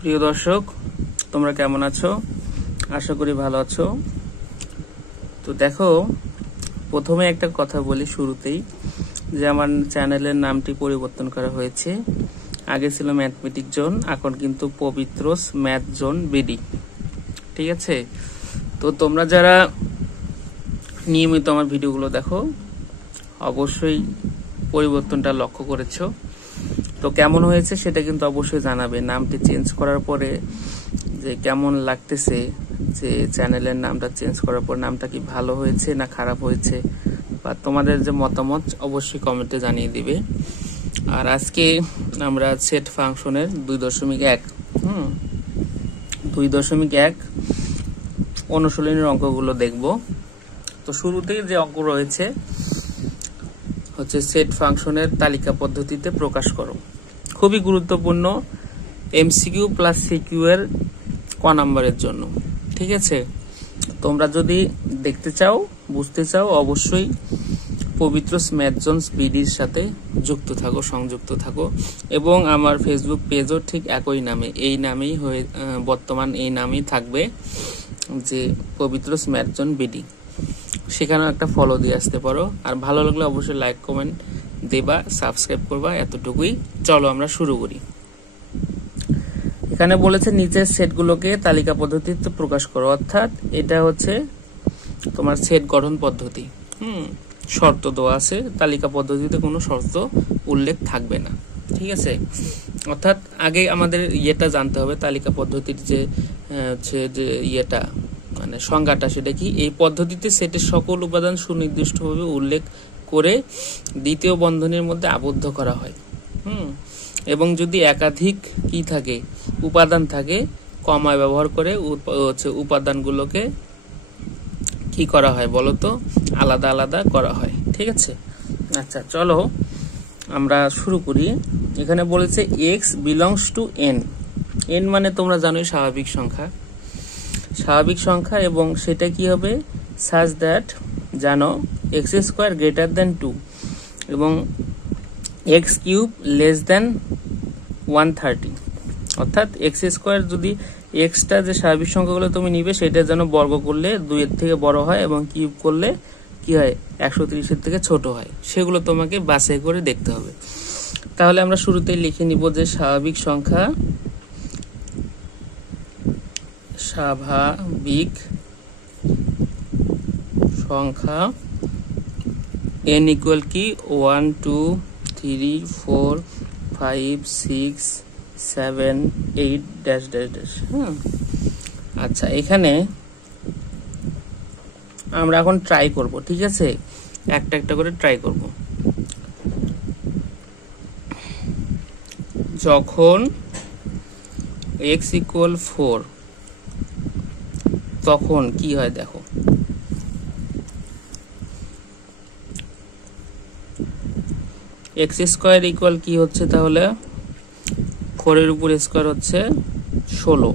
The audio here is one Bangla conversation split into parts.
প্রিয় দর্শক, তোমরা কেমন আছো? আশা করি ভালো আছো। তো দেখো, প্রথমে একটা কথা বলি শুরুতেই, যে আমার চ্যানেলের নামটি পরিবর্তন করা হয়েছে। আগে ছিল ম্যাথমেটিক জোন, এখন কিন্তু পবিত্রস ম্যাথ জোন বিডি। ঠিক আছে? তো তোমরা যারা নিয়মিত আমার ভিডিওগুলো দেখো, অবশ্যই পরিবর্তনটা লক্ষ্য করেছো। তো কেমন হয়েছে সেটা কিন্তু অবশ্যই জানাবে। নামটি চেঞ্জ করার পরে যে কেমন লাগতেছে, যে চ্যানেলের নামটা চেঞ্জ করার পর নামটা কি ভালো হয়েছে না খারাপ হয়েছে, বা তোমাদের যে মতামত অবশ্যই কমেন্টে জানিয়ে দিবে। আর আজকে আমরা সেট ফাংশনের 2.1 অনুশীলনের অঙ্কগুলো দেখব। তো শুরুতেই যে অঙ্ক রয়েছে হচ্ছে সেট ফাংশনের তালিকা পদ্ধতিতে প্রকাশ করো। খুবই গুরুত্বপূর্ণ, এমসিকিউ প্লাস সিকিউ এর ক নাম্বারের জন্য। ঠিক আছে? তোমরা যদি দেখতে চাও, বুঝতে চাও, অবশ্যই পবিত্র ম্যাথ জোন বিডির সাথে যুক্ত থাকো, সংযুক্ত থাকো। এবং আমার ফেসবুক পেজও ঠিক একই নামে, এই নামেই বর্তমান এই নামেই থাকবে, যে পবিত্র ম্যাথ জোন বিডি। সেখানেও একটা ফলো দিয়ে আসতে পারো। আর ভালো লাগলে অবশ্যই লাইক কমেন্ট দেবা, সাবস্ক্রাইব করবা। এতটুকুই। চলো আমরা শুরু করি। এখানে বলেছে নিচের সেটগুলোকে তালিকা পদ্ধতিতে প্রকাশ করো। অর্থাৎ এটা হচ্ছে তোমার সেট গঠন পদ্ধতি। শর্ত দেওয়া আছে, তালিকা পদ্ধতিতে কোনো শর্ত উল্লেখ থাকবে না। ঠিক আছে? অর্থাৎ আগে আমাদের ইয়েটা জানতে হবে, তালিকা পদ্ধতির যে ইয়েটা মানে সংজ্ঞাটা, সেটা কি? এই পদ্ধতিতে সেটের সকল উপাদান সুনির্দিষ্টভাবে উল্লেখ করে দ্বিতীয় বন্ধনীর মধ্যে আবদ্ধ করা হয়। এবং যদি একাধিক কি থাকে, উপাদান থাকে, কমা ব্যবহার করে উপাদানগুলোকে কি করা হয় বলতো? আলাদা আলাদা করা হয়। ঠিক আছে? আচ্ছা, চলো আমরা শুরু করি। এখানে বলেছে x belongs to N. N মানে তোমরা জানোই স্বাভাবিক সংখ্যা। স্বাভাবিক সংখ্যা, এবং সেটা কি হবে? সাচ দ্যাট, জানো, এক্স স্কোয়ার গ্রেটার দেন 2 এবং এক্স কিউব লেস দেন 130। অর্থাৎ এক্স স্কোয়ার, যদি এক্সটা যে স্বাভাবিক সংখ্যাগুলো তুমি নিবে সেটা যেন বর্গ করলে 2 এর থেকে বড় হয়, এবং কিউব করলে কি হয় 130 এর থেকে ছোট হয়। সেগুলো তোমাকে বাছাই করে দেখতে হবে। তাহলে আমরা শুরুতেই লিখে নিব যে স্বাভাবিক সংখ্যা n ইকুয়াল কি 1 2 3 4 5 6 7 8 ড্যাশ ড্যাশ ড্যাশ। আচ্ছা, এখানে আমরা এখন ট্রাই করব। ঠিক আছে? একটা একটা করে ট্রাই করব। যখন x ইকুয়াল 4 তখন কি হয় দেখো। এক্স স্কোয়ার ইকুয়াল কি হচ্ছে তাহলে? 4 এর উপর স্কোয়ার হচ্ছে 16,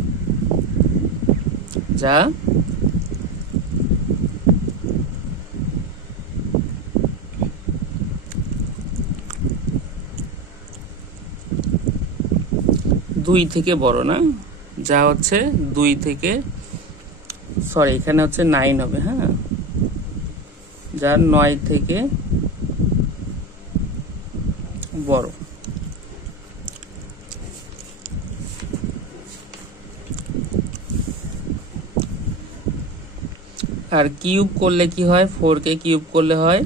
যা দুই থেকে বড় না, যা হচ্ছে 2 থেকে, সরি এখানে হচ্ছে 9 হবে, যা 9 থেকে বড়। আর কিউব করলে কি হয়? 4 কে কিউব করলে হয়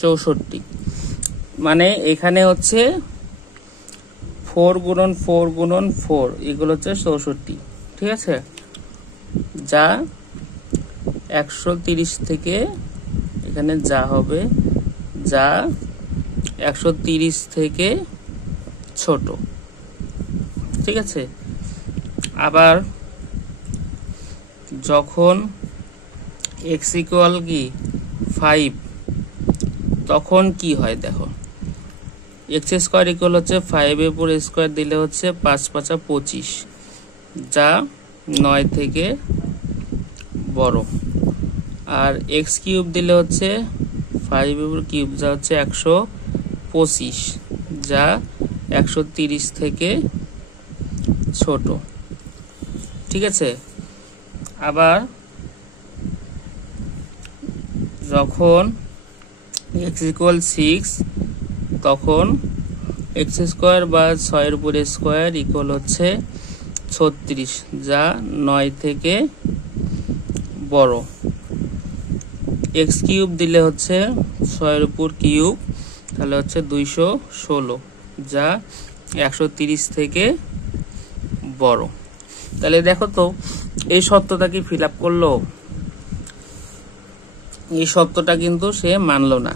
64। মানে এখানে হচ্ছে 4 গুণন 4 গুণন 4, এগুলো হচ্ছে 64। ঠিক আছে? যা 130 থেকে, এখানে যা হবে, যা 130 থেকে ছোট। ঠিক আছে? আবার যখন x ইকুয়াল কি 5 তখন কি হয় দেখো। এক্স স্কোয়ার ইকুয়াল হচ্ছে 5 এর উপর স্কোয়ার দিলে হচ্ছে 5 5 25, যা 9 থেকে বড়। আর এক্স কিউব দিলে হচ্ছে 5 এর উপর কিউব, যা হচ্ছে 125, যা 130 থেকে ছোট। ঠিক আছে, আবার যখন x ইকুয়াল 6 তখন x স্কোয়ার বা 6 এর উপরে স্কোয়ার ইকুয়াল হচ্ছে 36, যা 9 থেকে বড়। x কিউব দিলে হচ্ছে 6 এর উপর কিউব, তাহলে হচ্ছে 216, যা 130 থেকে বড়। তাহলে দেখো তো এই শর্তটা কি ফিল আপ করলো? এই শর্তটা কিন্তু সে মানলো না।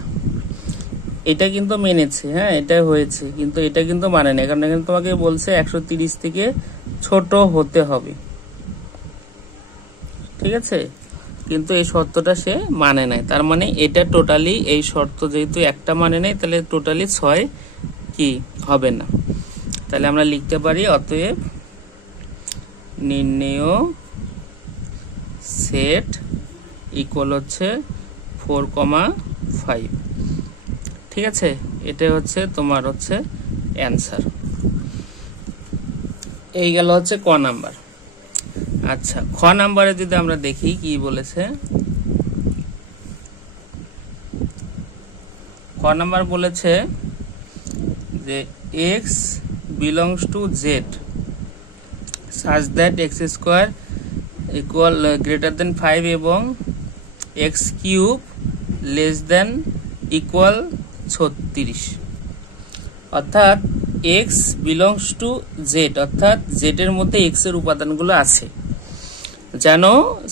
এটা কিন্তু মেনেছে, হ্যাঁ এটা হয়েছে, কিন্তু এটা কিন্তু মানে না, কারণ এখানে তোমাকে বলছে 130 থেকে ছোট হতে হবে। ঠিক আছে, কিন্তু এই শর্তটা সে মানে নাই, তার মানে এটা টোটালি এই শর্ত যেহেতু একটা মানে নাই, তাহলে টোটালি 6 কি হবে না। তাহলে আমরা লিখতে পারি অতএব নির্ণেয় সেট ইকুয়াল হচ্ছে 4,5। ঠিক আছে, এটা হচ্ছে তোমার হচ্ছে অ্যান্সার। এই গেল হচ্ছে ক নাম্বার। আচ্ছা, খ নাম্বারে যদি আমরা দেখি কি বলেছে। খ নাম্বার বলেছে যে x belongs to z such that x square equal greater than 5 এবং x cube less than equal 36। অর্থাৎ x belongs to z, অর্থাৎ z এর মধ্যে x এর উপাদানগুলো আছে, যেন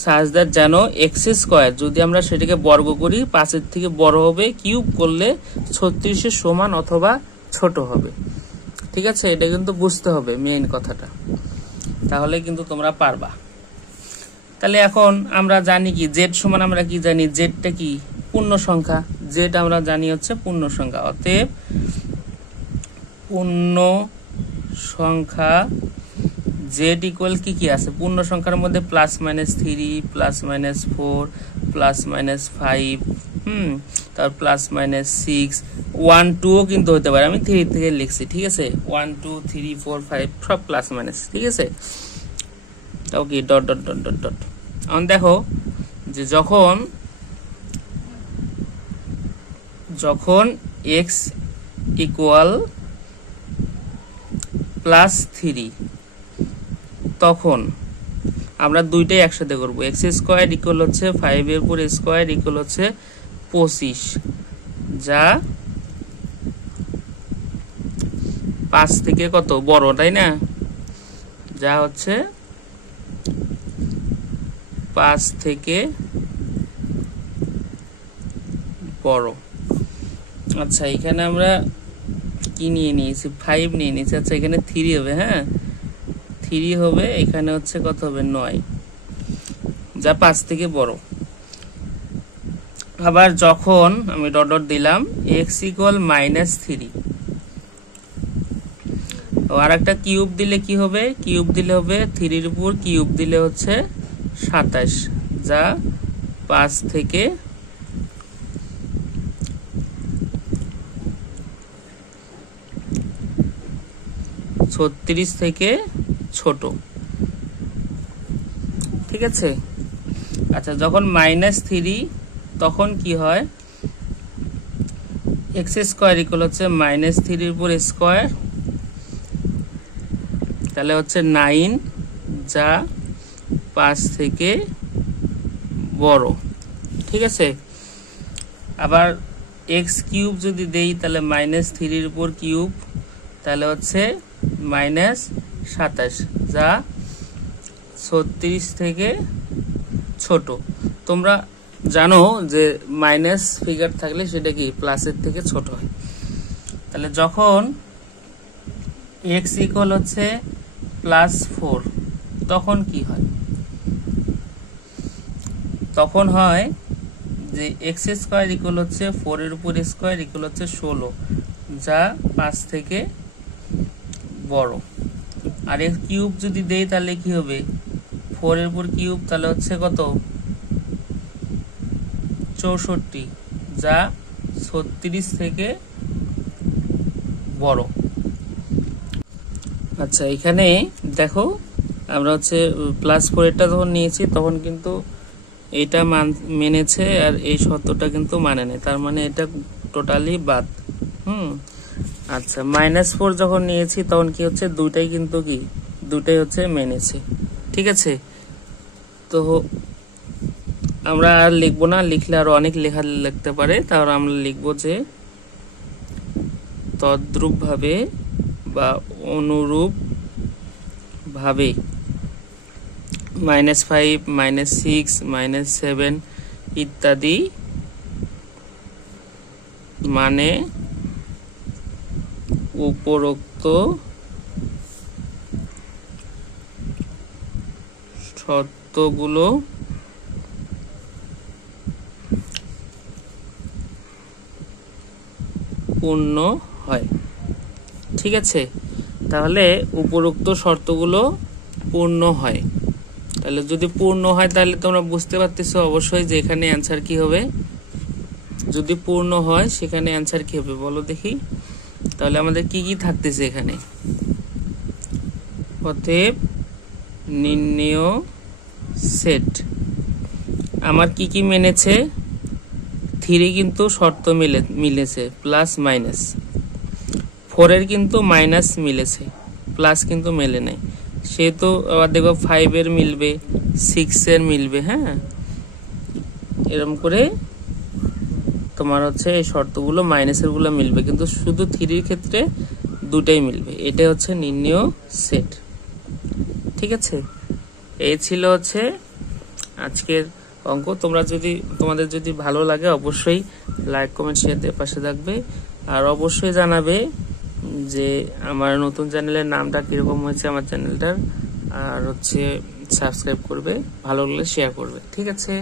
such that যেন x স্কয়ার যদি আমরা সেটাকে বর্গ করি 5 এর থেকে বড় হবে, কিউব করলে 36 এর সমান অথবা ছোট হবে। ঠিক আছে, এটা কিন্তু বুঝতে হবে মেইন কথাটা, তাহলে কিন্তু তোমরা পারবা। তাহলে এখন আমরা জানি কি z সমান, আমরা কি জানি জেডটা কি পূর্ণ সংখ্যা, জেড আমরা জানি হচ্ছে পূর্ণ সংখ্যা। অতএব পূর্ণ সংখ্যা জেড ইকুয়াল কি কি আছে, পূর্ণ সংখ্যার মধ্যে +-3 +-4 +-5, তারপর +-6 1 2 কিন্তু হতে পারে, আমি 3 থেকে লিখছি। ঠিক আছে, 1 2 3 4 5 সব +-। ঠিক আছে, তাও কি dot dot dot dot dot. এখন দেখো যে যখন x ইকুয়াল +3 তখন আমরা দুইটাই একসাথে করব। x স্কয়ার ইকুয়াল হচ্ছে 5 এর উপর স্কয়ার ইকুয়াল হচ্ছে 25, যা 5 থেকে কত বড়, তাই না? যা হচ্ছে 5 থেকে বড়। আচ্ছা, এখানে আমরা কি নিয়ে নিয়েছি, 5 নিয়ে নিয়েছি। আচ্ছা, এখানে 3 হবে, হ্যাঁ 3 হবে, এখানে হচ্ছে কত হবে 9, যা 5 থেকে বড়। আবার যখন আমি ডট ডট দিলাম x ইকুয়াল -3, আর একটা কিউব দিলে কি হবে, কিউব দিলে হবে 3 এর উপর কিউব দিলে হচ্ছে 27, যা 5 থেকে ছত্রিশ থেকে ছোট। ঠিক আছে, আচ্ছা যখন -3 তখন কি হয়, x স্কয়ার ইকুয়াল হচ্ছে -3 এর উপর স্কয়ার, তাহলে হচ্ছে 9, যা 5 থেকে বড়। ঠিক আছে, আবার x কিউব যদি দেই তাহলে -3 এর উপর কিউব, তাহলে হচ্ছে -27, যা 36 থেকে ছোট। তোমরা জানো যে মাইনাস ফিগার থাকলে সেটা কি প্লাসের থেকে ছোট হয়। তাহলে যখন x ইকুয়াল হচ্ছে +4 তখন কি হয়, তখন হয় যে x স্কয়ার ইকুয়াল হচ্ছে 4 এর উপর স্কয়ার ইকুয়াল হচ্ছে 16, যা 5 থেকে বড়। আর x কিউব যদি দেই তাহলে কি হবে, 4 এর উপর কিউব, তাহলে হচ্ছে কত 64, যা 36 থেকে বড়। আচ্ছা, এখানে দেখো আমরা হচ্ছে +4 এটা যখন নিয়েছি তখন কিন্তু এটা মেনেছে আর এই শর্তটা কিন্তু মানে নেই, তার মানে এটা টোটালি বাদ। আচ্ছা, -4 যখন নিয়েছি তখন কি হচ্ছে, দুইটাই কিন্তু কি, দুইটাই হচ্ছে মেনেছে। ঠিক আছে, তো আমরা আর লিখবো না, লিখলে আরো অনেক লেখা লিখতে পারে, তাহলে আমরা লিখবো যে তদ্রূপ ভাবে বা অনুরূপ ভাবে -5, -6, -7 ইত্যাদি মানে উপরোক্ত শর্তগুলো পূর্ণ হয়। ঠিক আছে, তাহলে উপরোক্ত শর্তগুলো পূর্ণ হয়, তাহলে যদি পূর্ণ হয় তাহলে তোমরা বুঝতে পারতেছো অবশ্যই যে এখানে অ্যান্সার কি হবে। যদি পূর্ণ হয় সেখানে অ্যান্সার কি হবে বলো দেখি। তাহলে আমাদের কি কি থাকতেছে এখানে, অতএব নির্ণেয় সেট আমার কি কি মেনেছে, 3 কিন্তু শর্ত মিলেছে, +- 4 এর কিন্তু মাইনাস মিলেছে, প্লাস কিন্তু মেলে নাই, সেহেতু আবার দেখো 5 এর মিলবে, 6 এর মিলবে। হ্যাঁ, এরকম করে তোমার হচ্ছে এই শর্তগুলো মাইনাসের গুলো মিলবে, কিন্তু শুধু 3 এর ক্ষেত্রে দুটাই মিলবে। এটাই হচ্ছে নির্ণেয় সেট। ঠিক আছে, এই ছিল হচ্ছে আজকের অঙ্ক। তোমাদের যদি ভালো লাগে অবশ্যই লাইক, কমেন্ট, শেয়ার দিয়ে পাশে থাকবে, আর অবশ্যই জানাবে যে আমার নতুন চ্যানেলের নামটা কিরকম হয়েছে আমার চ্যানেলটার, আর হচ্ছে সাবস্ক্রাইব করবে, ভালো লাগলে শেয়ার করবে। ঠিক আছে।